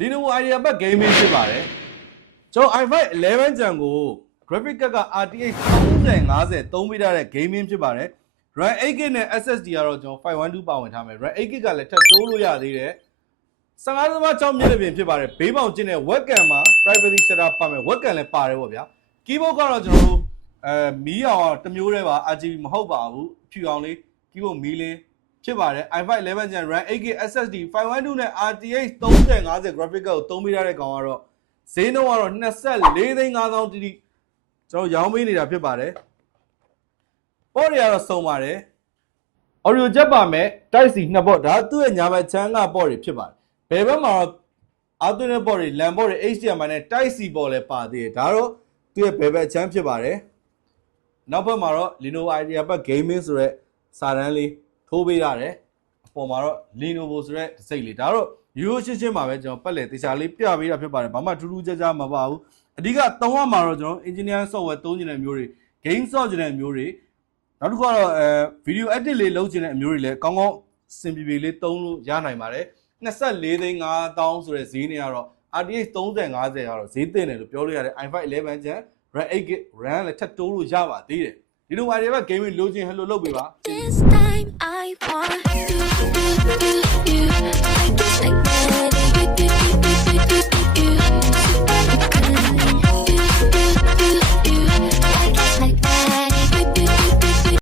Lenovo IdeaPad Gaming ဖြစ်ပါတယ်ကျွန်တော် i5 11 Gen ကို graphic card က RTX 3050သုံးပေးထားတဲ့ gaming ဖြစ်ပါတယ် RAM 8GB နဲ့ SSD ကတော့ကျွန်တော်512ပါဝင်ထားမယ် RAM 8GB ကလည်းထပ်တိုးလို့ရသေးတယ်15.6 မျက်နှာပြင်ဖြစ်ပါတယ်ဘေးပေါင်ကျင်းတဲ့ webcam မှာ privacy shutter ပါမယ် webcam လည်းပါတယ်ပေါ့ဗျာ keyboard ကတော့ကျွန်တော်တို့မီးအောင်တစ်မျိုးတည်းပါ RGB မဟုတ်ပါဘူးဖြူအောင်လေး keyboard မီးလင်းဖြစ်ပါတယ် i5 11 Gen RAM 8GB SSD 512နဲ့ RTX 3050 graphic card ကိုသုံးပေးထားတဲ့ကောင်ကတော့ဈေးနှုန်းကတော့24,500တိတိကျွန်တော်ရောင်းပေးနေတာဖြစ်ပါတယ်ပေါ့တွေကတော့စုံပါတယ် audio jack ပါမယ် Type C နှစ်ပေါ့ဒါသူ့ရဲ့ညာဘက်ချမ်းကပေါ့တွေဖြစ်ပါတယ်ဘယ်ဘက်မှာတော့အာသွင်းတဲ့ပေါ့တွေ LAN ပေါ့တွေ HDMI နဲ့ Type C ပေါ့လည်းပါသေးတယ်ဒါတော့သူ့ရဲ့ဘယ်ဘက်ချမ်းဖြစ်ပါတယ်နောက်ဘက်မှာတော့ Lenovo IdeaPad Gaming ဆိုတဲ့စာတန်းလေးထိုးပေးရတယ်အပေါ်မှာတော့ Lenovo ဆိုတဲ့စိတ်လေးဒါတော့ရိုးရှင်းရှင်းပါပဲကျွန်တော်ပတ်လေတေချာလေးပြပေးတာဖြစ်ပါတယ်ဘာမှထူးထူးခြားခြားမပါဘူးအဓိကသုံးရမှာတော့ကျွန်တော် engineering software သုံးနေတဲ့မျိုးတွေ game ဆော့နေတဲ့မျိုးတွေနောက်တစ်ခုကတော့video edit လေးလုပ်နေတဲ့မျိုးတွေလည်းကောင်းကောင်းစင်ပြေပြေလေးသုံးလို့ရနိုင်ပါတယ်24,500ဆိုတဲ့ဈေးနဲ့ကတော့ RTX 3050ကတော့ဈေးသင့်တယ်လို့ပြောလို့ရတယ် i5 11 Gen RAM 8GB RAM လည်းထပ်တိုးလို့ရပါသေးတယ်ဒီလို IdeaPad Gaming လိုချင်ဟယ်လိုလုပ်ပေးပါ This time I want you